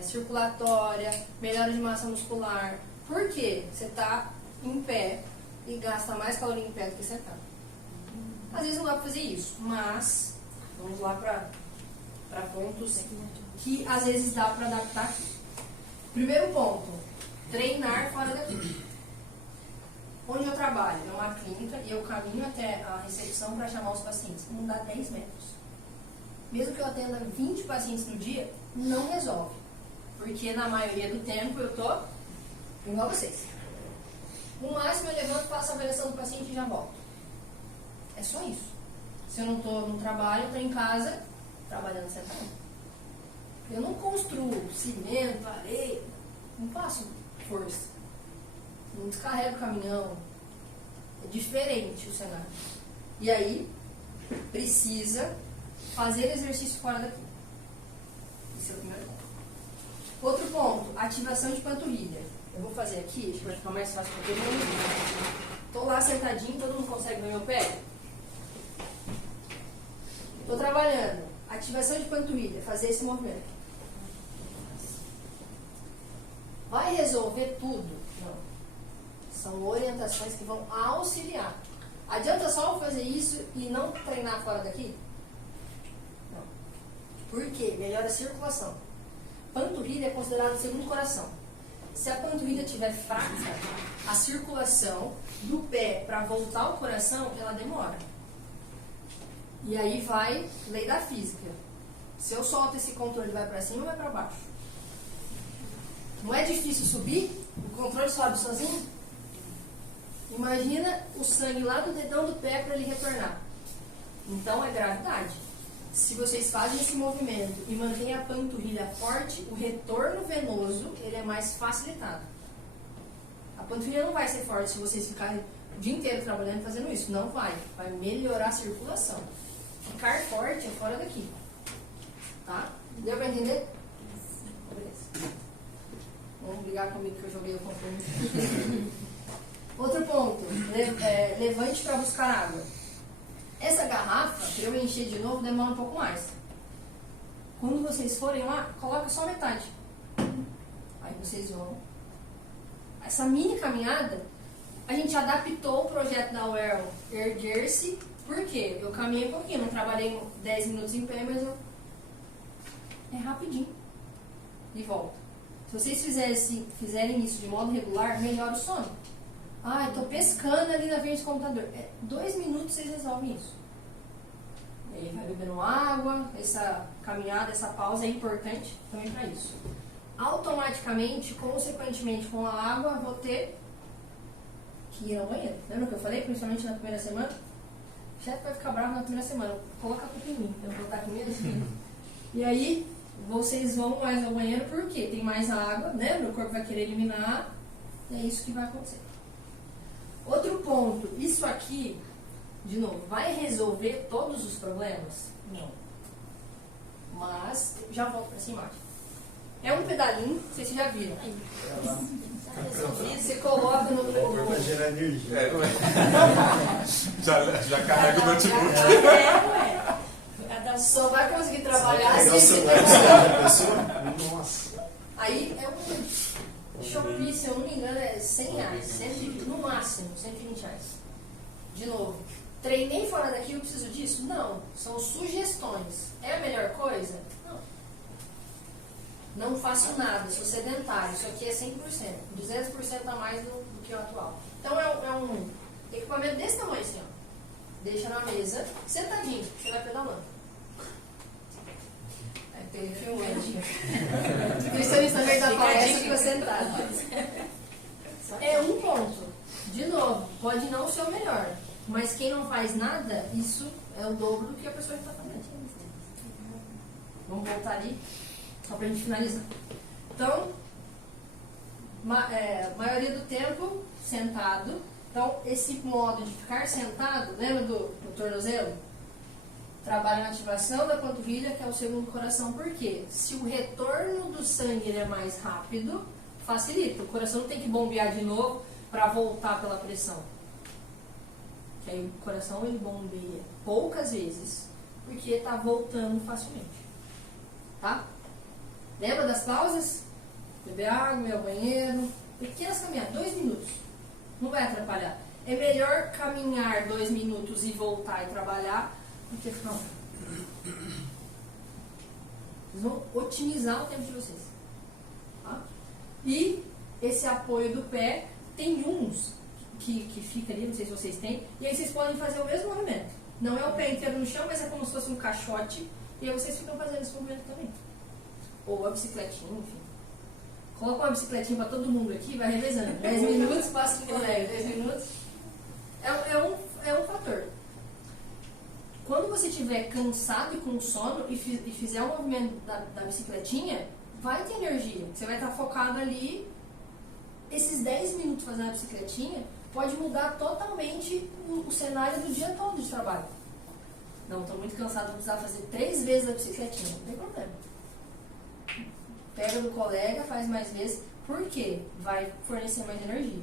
circulatória, melhora de massa muscular. Por quê? Você está em pé e gasta mais caloria em pé do que sentado. Às vezes não dá para fazer isso, mas vamos lá para pontos que às vezes dá para adaptar aqui. Primeiro ponto, treinar fora daqui. Onde eu trabalho é uma clínica e eu caminho até a recepção para chamar os pacientes. Não dá 10 metros. Mesmo que eu atenda 20 pacientes no dia, não resolve. Porque na maioria do tempo eu tô igual a vocês. No máximo eu levanto, faço a avaliação do paciente e já volto. É só isso. Se eu não estou no trabalho, eu estou em casa, trabalhando sentado. Eu não construo cimento, areia, não faço força. Não descarrego o caminhão. É diferente o cenário. E aí, precisa fazer exercício fora daqui. Esse é o primeiro ponto. Outro ponto, ativação de panturrilha. Eu vou fazer aqui, para ficar mais fácil para todo mundo. Estou lá sentadinho, todo mundo consegue ver meu pé? Estou trabalhando. Ativação de panturrilha, fazer esse movimento. Vai resolver tudo? Não. São orientações que vão auxiliar. Adianta só eu fazer isso e não treinar fora daqui? Não. Por quê? Melhora a circulação. Panturrilha é considerado o segundo coração. Se a panturrilha estiver fraca, a circulação do pé para voltar ao coração, ela demora. E aí vai lei da física. Se eu solto esse controle, vai para cima ou vai para baixo? Não é difícil subir? O controle sobe sozinho? Imagina o sangue lá do dedão do pé para ele retornar. Então é gravidade. Se vocês fazem esse movimento e mantêm a panturrilha forte, o retorno venoso ele é mais facilitado. A panturrilha não vai ser forte se vocês ficarem o dia inteiro trabalhando fazendo isso. Não vai. Vai melhorar a circulação. Ficar forte é fora daqui. Tá? Deu para entender? Beleza. Vamos brigar comigo que eu joguei o controle. Outro ponto. Levante para buscar água. Essa garrafa, para eu encher de novo, demora um pouco mais. Quando vocês forem lá, coloca só metade. Aí vocês vão. Essa mini caminhada, a gente adaptou o projeto da UERL erguer-se. Por quê? Eu caminhei um pouquinho, não trabalhei 10 minutos em pé, mas é rapidinho. E volta. Se vocês fizerem isso de modo regular, melhora o sono. Ah, eu tô pescando ali na frente do computador. 2 minutos vocês resolvem isso. E aí vai bebendo água, essa caminhada, essa pausa é importante também para isso. Automaticamente, consequentemente com a água, vou ter que ir ao banheiro. Lembra que eu falei, principalmente na primeira semana? O chefe vai ficar bravo na primeira semana. Coloca a culpa em mim, eu vou estar aqui mesmo. E aí, vocês vão mais ao banheiro porque tem mais água, lembra? O corpo vai querer eliminar. E é isso que vai acontecer. Outro ponto, isso aqui, de novo, vai resolver todos os problemas? Não. Mas, já volto para essa imagem. É um pedalinho, não sei se vocês já viram. Você coloca no... Para gerar energia. Já carrega o notebook. Só vai conseguir trabalhar Pegar o se celular você... da pessoa? Nossa. Aí é um Shopee, se eu não me engano, é R$100, no máximo, R$120. De novo, treinei fora daqui, eu preciso disso? Não, são sugestões. É a melhor coisa? Não. Não faço nada, sou sedentário, isso aqui é 100%, 200% a mais do que o atual. Então é um equipamento desse tamanho assim, ó. Deixa na mesa, sentadinho, você vai pedalando. Tem filmante. O cristianismo também da palestra fica sentado. É um ponto. De novo, pode não ser o melhor, mas quem não faz nada, isso é o dobro do que a pessoa está fazendo. Vamos voltar ali, só para a gente finalizar. Então, maioria do tempo sentado. Então, esse modo de ficar sentado, lembra do tornozelo? Trabalha na ativação da panturrilha, que é o segundo coração. Por quê? Se o retorno do sangue ele é mais rápido, facilita. O coração não tem que bombear de novo para voltar pela pressão. Que aí o coração ele bombeia poucas vezes, porque está voltando facilmente. Tá? Lembra das pausas? Beber água, ir ao banheiro. Pequenas caminhadas, 2 minutos. Não vai atrapalhar. É melhor caminhar 2 minutos e voltar e trabalhar do que ficar. Vocês vão otimizar o tempo de vocês. Tá? E esse apoio do pé, tem uns que fica ali, não sei se vocês têm, e aí vocês podem fazer o mesmo movimento. Não é o pé inteiro no chão, mas é como se fosse um caixote, e aí vocês ficam fazendo esse movimento também. Ou a bicicletinha, enfim. Coloca uma bicicletinha para todo mundo aqui, vai revezando. 10 minutos, passa de colega, 10 minutos. É um fator. Quando você estiver cansado e com sono e fizer o movimento da bicicletinha, vai ter energia. Você vai estar focado ali. Esses 10 minutos fazendo a bicicletinha pode mudar totalmente o cenário do dia todo de trabalho. Não, estou muito cansado, vou precisar fazer 3 vezes a bicicletinha. Não tem problema. Pega do colega, faz mais vezes. Por quê? Vai fornecer mais energia.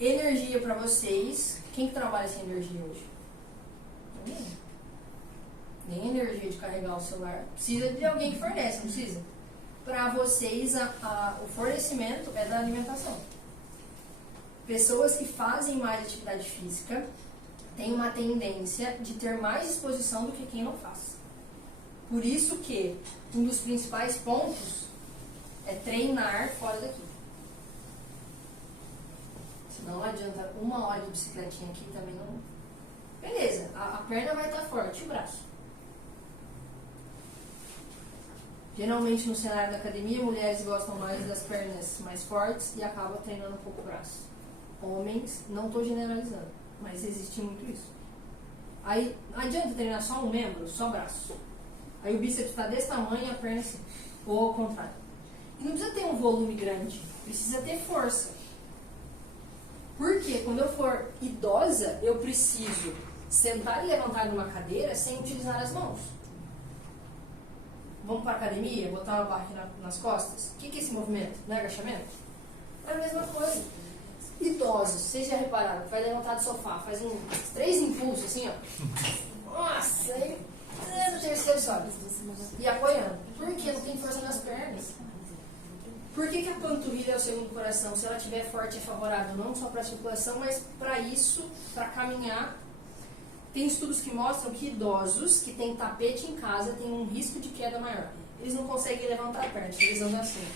Energia para vocês. Quem que trabalha sem energia hoje? Ninguém. Nem energia de carregar o celular. Precisa de alguém que fornece, não precisa? Para vocês, o fornecimento é da alimentação. Pessoas que fazem mais atividade física têm uma tendência de ter mais disposição do que quem não faz. Por isso que um dos principais pontos é treinar fora daqui. Senão não adianta uma hora de bicicletinha aqui também não. Beleza, a perna vai estar forte, e o braço? Geralmente no cenário da academia, mulheres gostam mais das pernas mais fortes e acabam treinando um pouco o braço. Homens, não estou generalizando, mas existe muito isso. Aí não adianta treinar só um membro, só braço. Aí o bíceps está desse tamanho e a perna assim, ou ao contrário. E não precisa ter um volume grande, precisa ter força. Porque quando eu for idosa, eu preciso sentar e levantar numa cadeira sem utilizar as mãos. Vamos para a academia, botar uma barra aqui nas costas? O que é esse movimento? Não é agachamento? É a mesma coisa. Idosos, vocês já repararam, vai levantar do sofá, faz uns 3 impulsos assim, ó. Nossa, aí no terceiro sobe. E apoiando. Por quê? Não tem força nas pernas. Por que a panturrilha é o segundo coração? Se ela estiver forte é favorável não só para a circulação, mas para isso, para caminhar. Tem estudos que mostram que idosos que têm tapete em casa têm um risco de queda maior. Eles não conseguem levantar a perna, eles andam assim.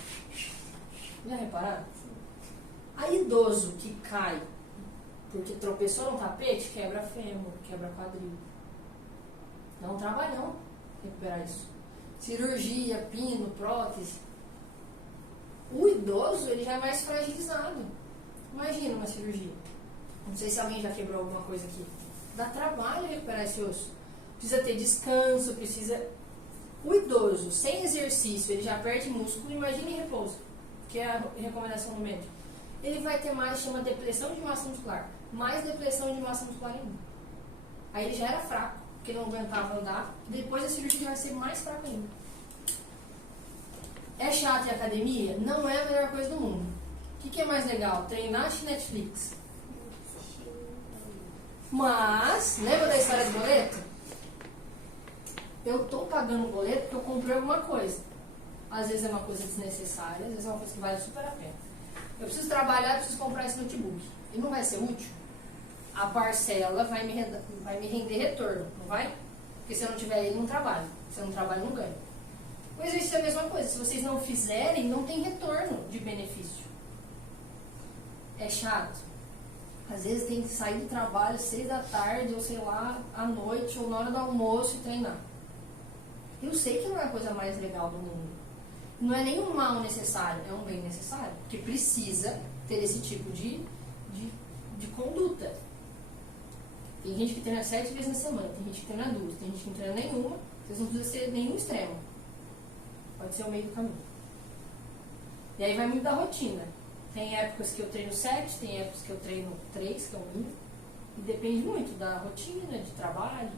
Já repararam? A idoso que cai porque tropeçou no tapete, quebra fêmur, quebra quadril. Dá um trabalhão recuperar isso. Cirurgia, pino, prótese. O idoso, ele já é mais fragilizado. Imagina uma cirurgia. Não sei se alguém já quebrou alguma coisa aqui. Dá trabalho recuperar esse osso. Precisa ter descanso, precisa... O idoso, sem exercício, ele já perde músculo. Imagine em repouso, que é a recomendação do médico. Ele vai ter mais, chama depressão de massa muscular. Mais depressão de massa muscular ainda. Aí ele já era fraco, porque não aguentava andar. Depois da cirurgia ele vai ser mais fraco ainda. É chato em academia? Não é a melhor coisa do mundo. O que é mais legal? Treinar de Netflix. Mas, lembra da história do boleto? Eu estou pagando o boleto porque eu comprei alguma coisa. Às vezes é uma coisa desnecessária, às vezes é uma coisa que vale super a pena. Eu preciso trabalhar, preciso comprar esse notebook. E não vai ser útil? A parcela vai me render retorno, não vai? Porque se eu não tiver ele, não trabalho. Se eu não trabalho, não ganho. O exercício é a mesma coisa. Se vocês não fizerem, não tem retorno de benefício. É chato. Às vezes tem que sair do trabalho 6 da tarde, ou sei lá, à noite, ou na hora do almoço e treinar. Eu sei que não é a coisa mais legal do mundo. Não é nem um mal necessário, é um bem necessário. Porque precisa ter esse tipo de conduta. Tem gente que treina 7 vezes na semana, tem gente que treina 2, tem gente que não treina nenhuma. Vocês não precisam ser nenhum extremo. Pode ser o meio do caminho. E aí vai muito da rotina. Tem épocas que eu treino 7, tem épocas que eu treino 3, que é o mínimo. E depende muito da rotina, de trabalho.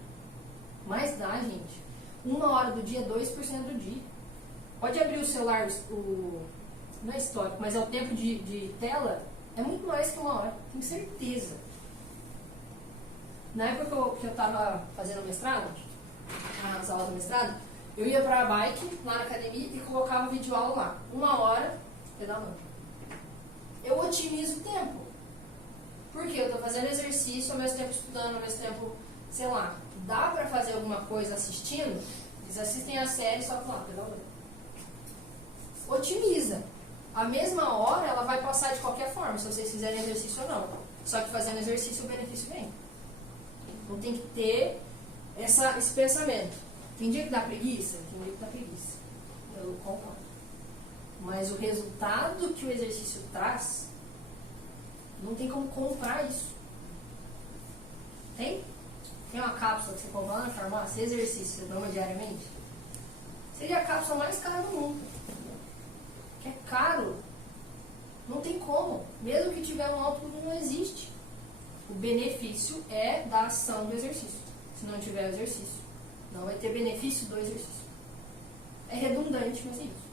Mas dá, gente. 1 hora do dia, 2% do dia. Pode abrir o celular, não é histórico, mas é o tempo de tela, é muito mais que 1 hora. Tenho certeza. Na época que eu estava fazendo mestrado, nas aulas do mestrado, eu ia para a bike, lá na academia, e colocava videoaula lá. 1 hora, pedalando. Eu otimizo o tempo. Porque eu estou fazendo exercício, ao mesmo tempo estudando, ao mesmo tempo, sei lá, dá para fazer alguma coisa assistindo? Eles assistem a série só que lá, pedalando. Otimiza. A mesma hora ela vai passar de qualquer forma, se vocês fizerem exercício ou não. Só que fazendo exercício o benefício vem. Então tem que ter esse pensamento. Tem dia que dá preguiça? Tem dia que dá preguiça. Eu concordo. Mas o resultado que o exercício traz, não tem como comprar isso. Tem? Tem uma cápsula que você compra lá na farmácia, exercício, você toma diariamente? Seria a cápsula mais cara do mundo. Que é caro. Não tem como. Mesmo que tiver um alto custo, não existe. O benefício é da ação do exercício. Se não tiver o exercício, não vai ter benefício do exercício. É redundante, mas é isso.